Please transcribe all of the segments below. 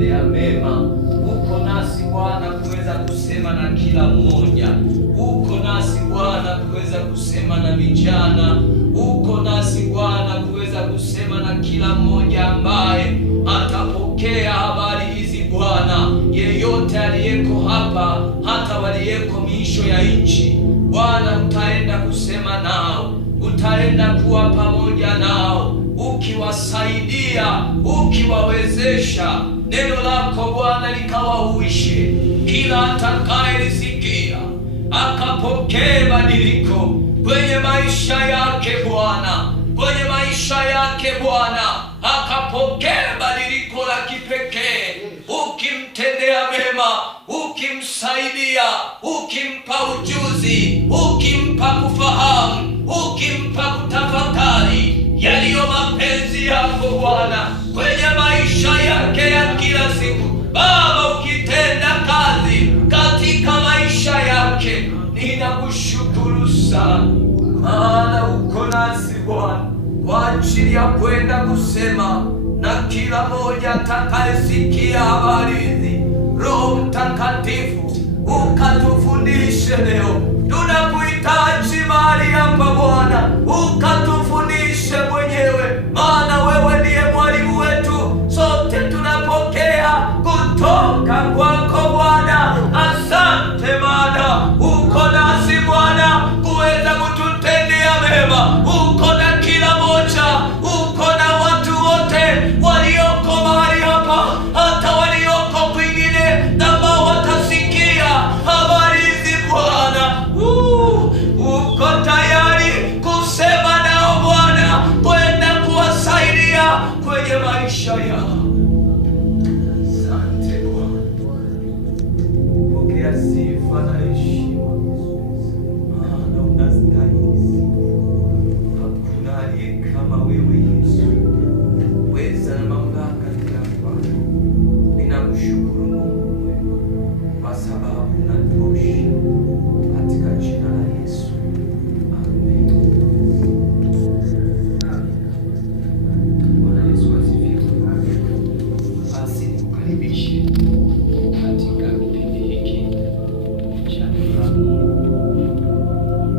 kututendea mema. Uko nasi Bwana kuweza kusema na kila mmoja. Uko nasi Bwana kuweza kusema na vijana. Uko nasi Bwana kuweza kusema na kila mmoja ambaye atapokea habari hizi Bwana. Yeyote aliyeko hapa, hata waliyeko miisho ya nchi, Bwana utaenda kusema nao, utaenda kuwa pamoja nao, ukiwasaidia, ukiwawezesha. Neno lako Bwana likawahuishe, kila atakayelisikia akapokee badiliko kwenye maisha yake Bwana, kwenye maisha yake Bwana, akapokee badiliko la kipekee, ukimtendea mema, ukimsaidia, ukimpa ujuzi, ukimpa kufahamu, ukimpa kutafakari yaliyo mapenzi yako Bwana kwenye maisha yake ya kila siku. Baba, ukitenda kazi katika maisha yake, ninakushukuru sana, maana uko nasi Bwana kwa ajili ya kwenda kusema na kila mmoja atakayesikia habari hizi. Roho Mtakatifu, ukatufundishe leo. Tunakuhitaji mahali hapa Bwana, ukatufundishe mwenyewe, maana wewe ndiye mwalimu wetu. Sote tunapokea kutoka kwako Bwana. Asante maana uko nasi Bwana kuweza kututendea mema. Uko na kila moja, uko na watu wote walioko mahali hapa, hata walioko kwingine ambao watasikia habari hizi Bwana. Uko tayari kusema nao Bwana, kwenda kuwasaidia kwenye maisha yao. Asante Bwana, pokea sifa na heshima, maana unastahili. Hakuna aliye kama wewe Yesu, weza na mamlaka tunapata. Ninakushukuru Mungu mwema, kwa sababu unatosha, katika jina la Yesu. Amen. Bwana Yesu asifiwe. Basi nikukaribishe katika kipindi hiki cha neno la Mungu.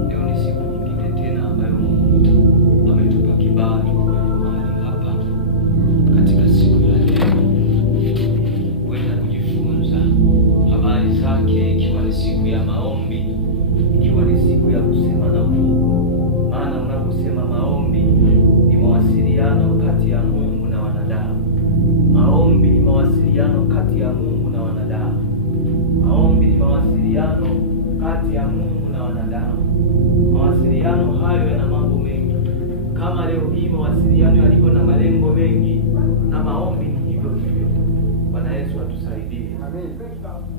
Leo ni siku nyingine tena ambayo Mungu ametupa kibali kuwepo mahali hapa katika siku ya leo kwenda kujifunza habari zake, ikiwa ni siku ya maombi, ikiwa ni siku ya kusema na Mungu. Maana unaposema maombi ni mawasiliano kati ya Mungu na wanadamu. Maombi ni mawasiliano kati ya Mungu na wanadamu. Maombi ni mawasiliano kati ya Mungu na wanadamu. Mawasiliano hayo yana mambo mengi. Kama leo hii mawasiliano yalivyo na malengo mengi, na maombi ni hivyo hivyo. Bwana Yesu atusaidie. Amen.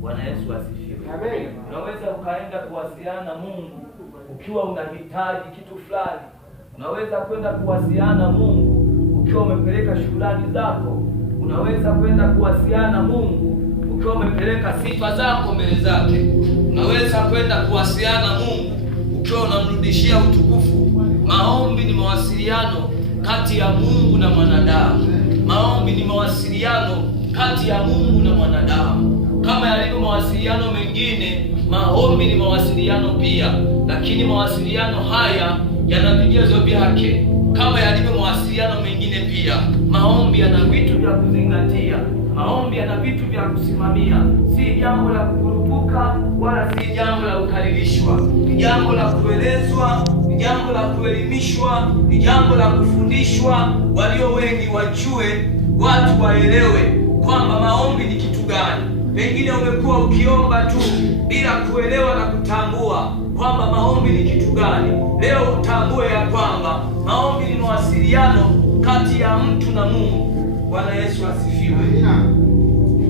Bwana Yesu asifiwe. Amen. Unaweza ukaenda kuwasiliana na Mungu ukiwa unahitaji kitu fulani. Unaweza kwenda kuwasiliana na Mungu ukiwa umepeleka shukrani zako. Unaweza kwenda kuwasiliana na Mungu ukiwa umepeleka sifa zako mbele zake. Unaweza kwenda kuwasiliana na Mungu ukiwa unamrudishia utukufu. Maombi ni mawasiliano kati ya Mungu na mwanadamu. Maombi ni mawasiliano kati ya Mungu na mwanadamu. Kama yalivyo mawasiliano mengine, maombi ni mawasiliano pia, lakini mawasiliano haya yana vigezo vyake. Kama yalivyo mawasiliano mengine pia, maombi yana vitu vya kuzingatia. Maombi yana vitu vya kusimamia. Si jambo la kukurupuka wala si jambo la kukaribishwa. Ni jambo la kuelezwa, ni jambo la kuelimishwa, ni jambo la kufundishwa. Walio wengi wajue, watu waelewe kwamba maombi ni kitu gani. Pengine umekuwa ukiomba tu bila kuelewa na kutambua kwamba maombi ni kitu gani. Leo utambue ya kwamba maombi ni mawasiliano kati ya mtu na Mungu. Bwana Yesu asifiwe.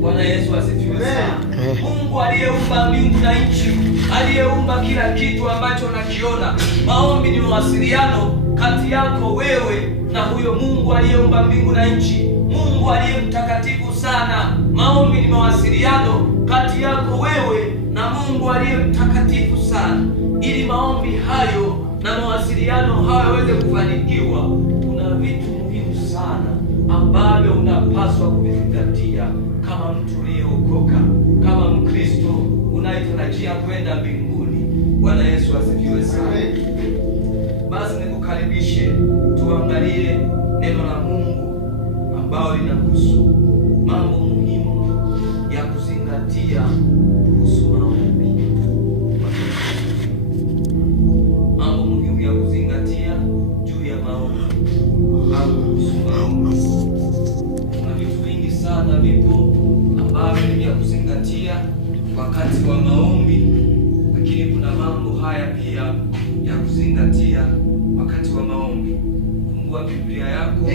Bwana Yesu asifiwe sana. Mungu aliyeumba mbingu na nchi, aliyeumba kila kitu ambacho unakiona. Maombi ni mawasiliano kati yako wewe na huyo Mungu aliyeumba mbingu na nchi, Mungu aliye mtakatifu sana. Maombi ni mawasiliano kati yako wewe na Mungu aliye mtakatifu sana. Ili maombi hayo na mawasiliano hayo yaweze kufanikiwa, kuna vitu muhimu sana ambavyo unapaswa kuvizingatia kama mtu uliyeokoka, kama Mkristo unayetarajia kwenda mbinguni. Bwana Yesu asifiwe sana. Basi nikukaribishe tuangalie neno la Mungu ambalo linahusu mambo muhimu ya kuzingatia kuhusu maombi. Mambo muhimu ya kuzingatia juu ya maombi. Kuhusu maombi. Kuna vitu vingi sana vipo ambavyo ni vya kuzingatia wakati wa maombi, lakini kuna mambo haya pia ya kuzingatia wakati wa maombi. Fungua Biblia yako,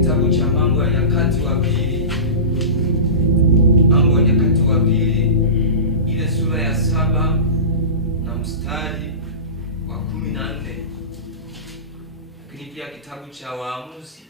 kitabu cha Mambo ya Nyakati wa Pili. Mambo ya Nyakati wa Pili, ile sura ya 7 na mstari wa 14. Lakini pia kitabu cha Waamuzi,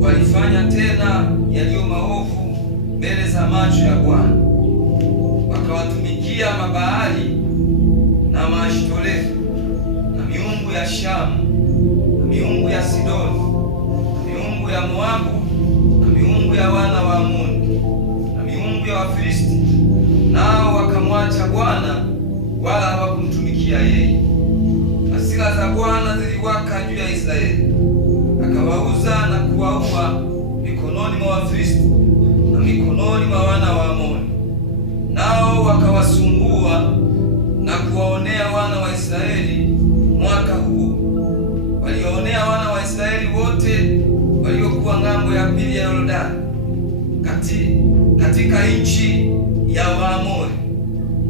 walifanya tena yaliyo maovu mbele za macho ya Bwana, wakawatumikia Mabaali na Maashtorethi na miungu ya Shamu na miungu ya Sidoni na miungu ya Moabu na miungu ya wana wa Amoni na miungu ya Wafilisti, nao wakamwacha Bwana wala hawakumtumikia yeye. Hasira za Bwana ziliwaka juu ya Israeli, akawauza na kuwaua mikononi mwa Wafilisti na mikononi mwa wana wa Amoni. Nao wakawasumbua na kuwaonea wana wa Israeli mwaka huo. Walionea wana wa Israeli wote waliokuwa ng'ambo ya pili ya Yordani katika nchi ya Waamori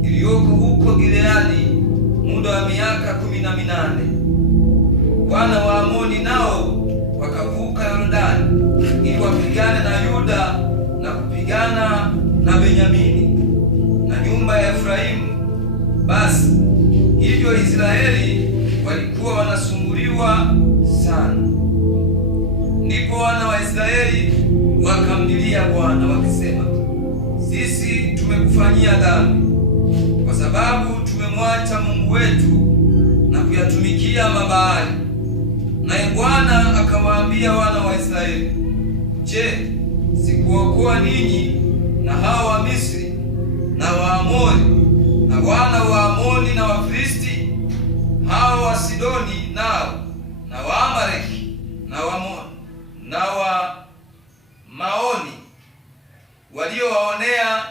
iliyoko huko Gileadi muda wa miaka 18. Wana wa Amoni nao wakavuka Yordani ili wapigane na Yuda na kupigana na Benyamini na nyumba ya Efraimu. Basi hivyo Israeli walikuwa wanasumbuliwa sana. Ndipo wana wa Israeli wakamlilia Bwana wakisema, sisi tumekufanyia dhambi kwa sababu tumemwacha Mungu wetu na kuyatumikia Mabaali. Naye Bwana akawaambia wana wa Israeli, je, sikuokoa ninyi na hao wa Misri na Waamori na wana wa Amoni na Wafilisti, hao wa Sidoni nao na Waamaleki na Waamoni na wa Maoni waliowaonea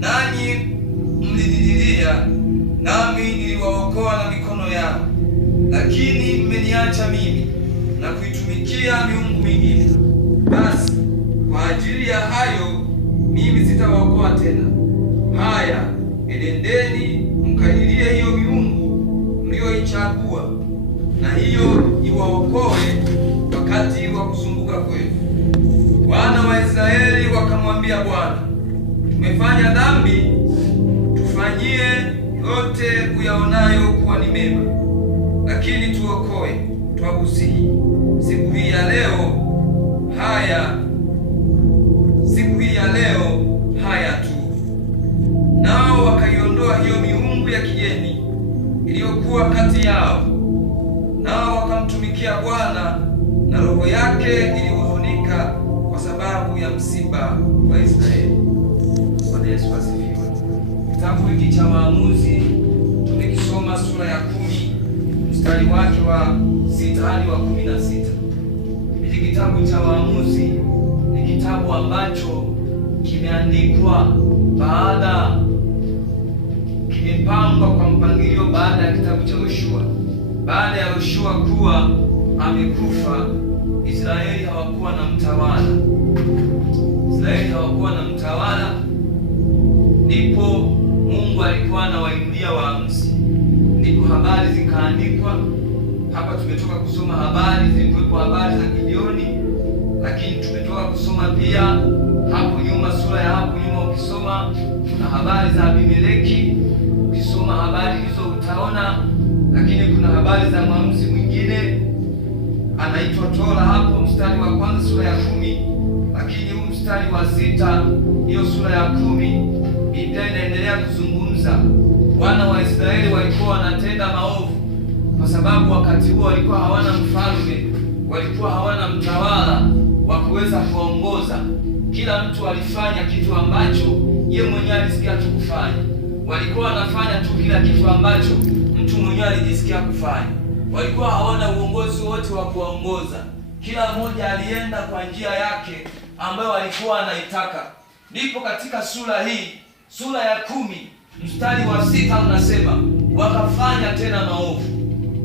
nanyi mlinililia, nami niliwaokoa na mikono yao. Lakini mmeniacha mimi na kuitumikia miungu mingine. Basi kwa ajili ya hayo mimi sitawaokoa tena. Haya, enendeni mkalilie hiyo miungu mlioichagua, na hiyo iwaokoe wakati wa kusumbuka kwenu. Wana wa Israeli wakamwambia Bwana, tumefanya dhambi, tufanyie yote uyaonayo kuwa ni mema, lakini tuokoe, twakusihi siku hii ya leo. Haya tu. Nao wakaiondoa hiyo miungu ya kigeni iliyokuwa kati yao, nao wakamtumikia Bwana, na roho yake ilihuzunika kwa sababu ya msiba wa Israeli. Bwana Yesu asifiwe. Kitabu hiki cha Waamuzi tumekisoma sura ya 10 mstari wake wa 6 hadi wa 16. Hiki kitabu cha Waamuzi ni kitabu ambacho kimeandikwa kimepangwa kwa mpangilio baada ya kitabu cha Yoshua. Baada ya Yoshua kuwa amekufa, mtawala. Israeli hawakuwa na mtawala, ndipo Mungu alikuwa anawainulia waamuzi. Ndipo habari zikaandikwa hapa. Tumetoka kusoma habari, zilikuwepo habari za Gideoni, lakini tumetoka kusoma pia hapo nyuma, sura ya hapo nyuma ukisoma na habari za Abimeleki. Ukisoma habari hizo utaona, lakini kuna habari za mwamuzi mwingine anaitwa Tora hapo mstari wa kwanza sura ya 10, lakini huu mstari wa 6 hiyo sura ya 10 Biblia inaendelea kuzungumza wana wa Israeli walikuwa wanatenda maovu, kwa sababu wakati huo walikuwa hawana mfalme, walikuwa hawana mtawala wa kuweza kuongoza. Kila mtu alifanya kitu ambacho yeye mwenyewe alisikia tu kufanya. Walikuwa wanafanya tu kila kitu ambacho mtu mwenyewe alijisikia kufanya. Walikuwa hawana uongozi wote wa kuongoza. Kila mmoja alienda kwa njia yake ambayo alikuwa anaitaka. Ndipo katika sura hii, sura ya 10 mstari wa 6 unasema wakafanya tena maovu.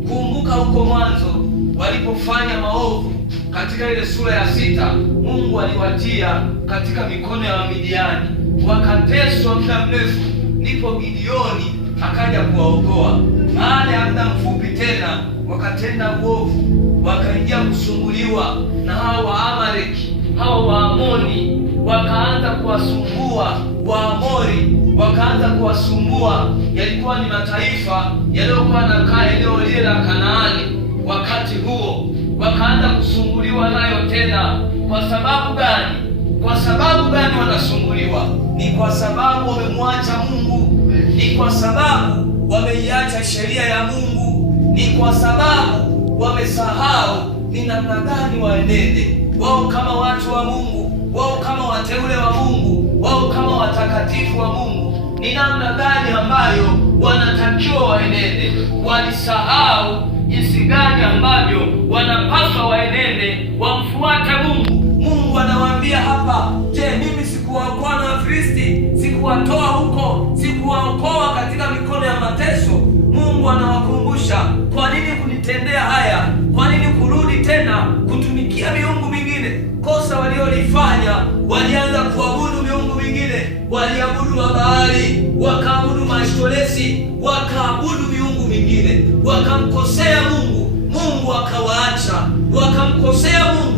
Kumbuka huko mwanzo walipofanya maovu katika ile sura ya 6, Mungu aliwatia katika mikono ya Wamidiani, wakateswa muda mrefu. Ndipo Gideoni akaja kuwaokoa. Baada ya muda mfupi tena wakatenda uovu, wakaingia kusumbuliwa na hao Waamaleki, hao Waamoni wakaanza kuwasumbua Waamori, wakaanza kuwasumbua. Yalikuwa ni mataifa yaliyokuwa yanakaa eneo lile la Kanaani. Wakati huo wakaanza kusumbuliwa nayo tena. Kwa sababu gani? Kwa sababu gani wanasumbuliwa? Ni kwa sababu wamemwacha Mungu, ni kwa sababu wameiacha sheria ya Mungu, ni kwa sababu wamesahau ni namna gani waenende wao kama watu wa Mungu, wao kama wateule wa Mungu, wao kama watakatifu wa Mungu, ni namna gani ambayo wanatakiwa waenende. Walisahau jinsi gani ambavyo wanapaswa waenende, wamfuate Mungu. Mungu anawaambia hapa, je, mimi sikuwaokoa na Wafilisti? Sikuwatoa huko, sikuwaokoa katika mikono ya mateso? Mungu anawakumbusha, kwa nini kunitendea haya? Kwa nini kurudi tena kutumikia miungu mingine? Kosa waliolifanya, walianza kuabudu miungu mingine. Waliabudu Mabaali, wakaabudu Maashtoresi, wakaabudu miungu mingine, wakamkosea Mungu. Mungu akawaacha, wakamkosea Mungu.